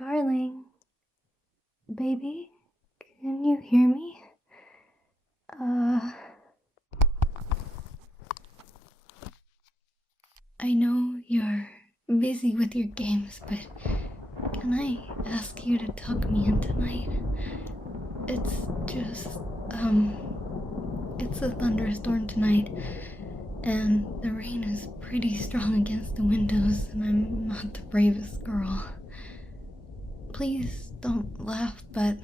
Darling, baby, can you hear me? I know you're busy with your games, but can I ask you to tuck me in tonight? It's just, it's a thunderstorm tonight, and the rain is pretty strong against the windows, and I'm not the bravest girl. Please don't laugh, but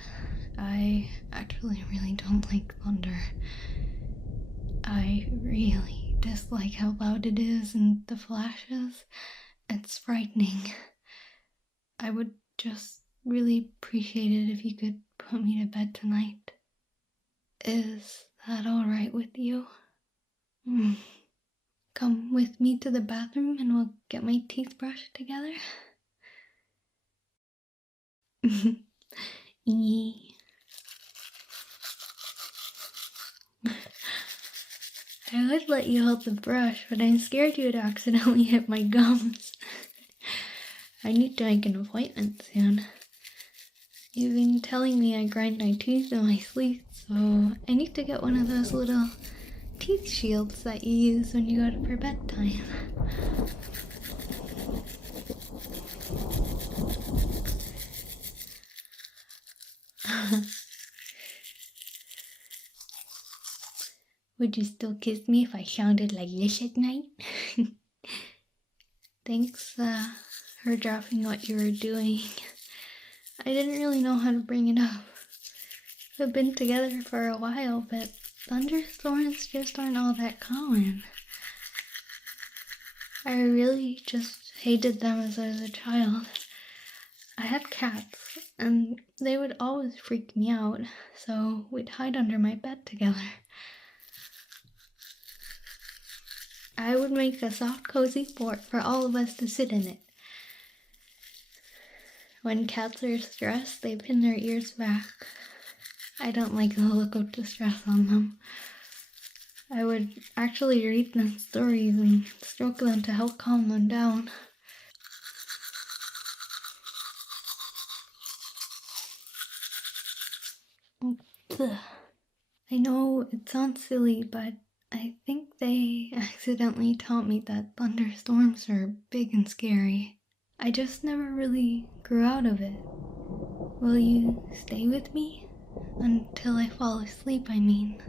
I actually really don't like thunder. I really dislike how loud it is and the flashes. It's frightening. I would just really appreciate it if you could put me to bed tonight. Is that alright with you? Come with me to the bathroom and we'll get my teeth brushed together. I would let you hold the brush, but I'm scared you would accidentally hit my gums. I need to make an appointment soon. You've been telling me I grind my teeth in my sleep, so I need to get one of those little teeth shields that you use when you go for bedtime. Would you still kiss me if I sounded like this at night? Thanks for dropping what you were doing. I didn't really know how to bring it up. We've been together for a while, but thunderstorms just aren't all that common. I really just hated them as I was a child. I had cats, and they would always freak me out, so we'd hide under my bed together. I would make a soft, cozy fort for all of us to sit in it. When cats are stressed, they pin their ears back. I don't like the look of distress on them. I would actually read them stories and stroke them to help calm them down. I know it sounds silly, but I think they accidentally taught me that thunderstorms are big and scary. I just never really grew out of it. Will you stay with me? Until I fall asleep, I mean.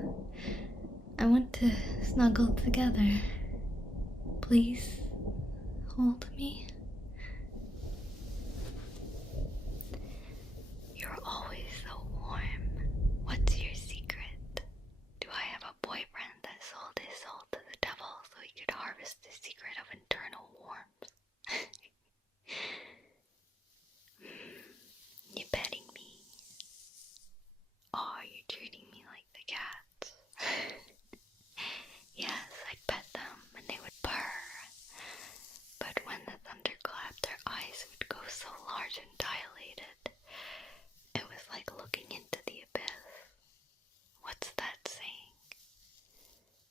I want to snuggle together. Please hold me. You're always so warm. What's your secret? Do I have a boyfriend that sold his soul to the devil so he could harvest the secret of internal warmth? You're petting me. Oh, you're treating me like the cats. Yes, I'd pet them and they would purr. But when the thunder clapped, their eyes would go so large and dilated. It was like looking into the abyss. What's that saying?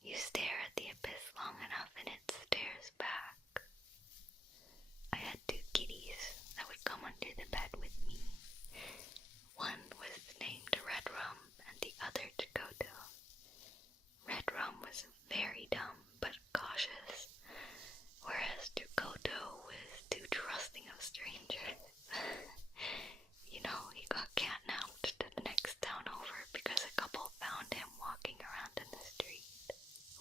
You stare at the abyss long enough and it stares back. I had two kitties that would come under the bed with me. One was named Red Rum and the other Dakota. Red Rum was very dumb but cautious, whereas Dakota was too trusting of strangers. You know, he got catnapped to the next town over because a couple found him walking around in the street.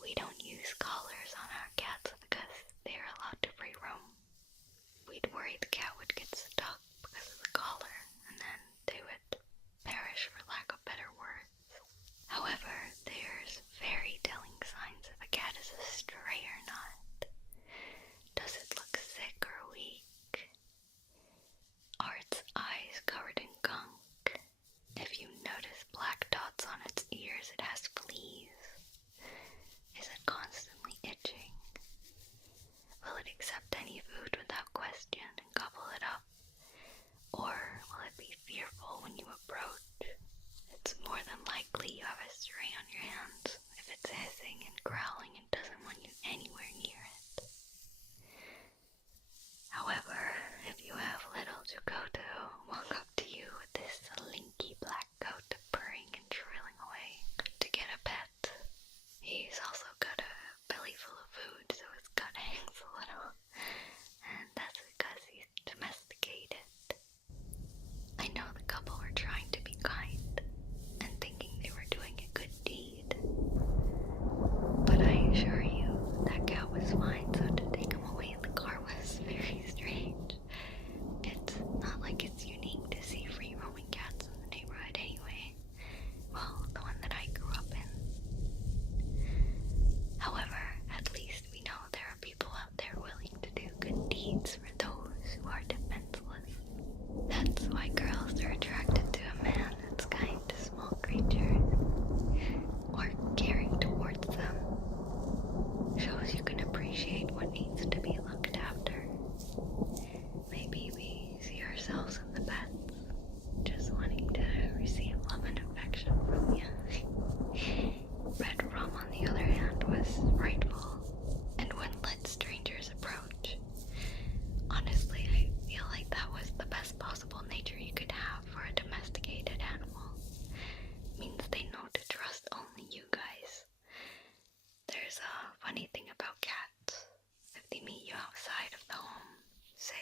We don't use collars on our cats because they are allowed to free roam. We'd worry the cat would get stuck because of the collar, and then they would perish for lack of better words. However, there's very telling signs if a cat is a stray or not. Does it look sick or weak? Are its eyes covered in gunk? If you notice black dots on its ears, it has fleas. Is it constantly itching? Will it accept any food without question and gobble it up? Or will it be fearful when you approach? It's more than likely you have a stray on your hands if it's hissing and growling and doesn't want you anywhere near it. However, if you have little Dakota means for those who are defenseless. That's why girls are attracted to a man that's kind to small creatures, or caring towards them. Shows you can appreciate what needs to be looked after. Maybe we see ourselves in the pets, just wanting to receive love and affection from you. Red rum, on the other hand, was frightful and wouldn't let strangers approach. Honestly, I feel like that was the best possible nature you could have for a domesticated animal. Means they know to trust only you guys. There's a funny thing about cats. If they meet you outside of the home, say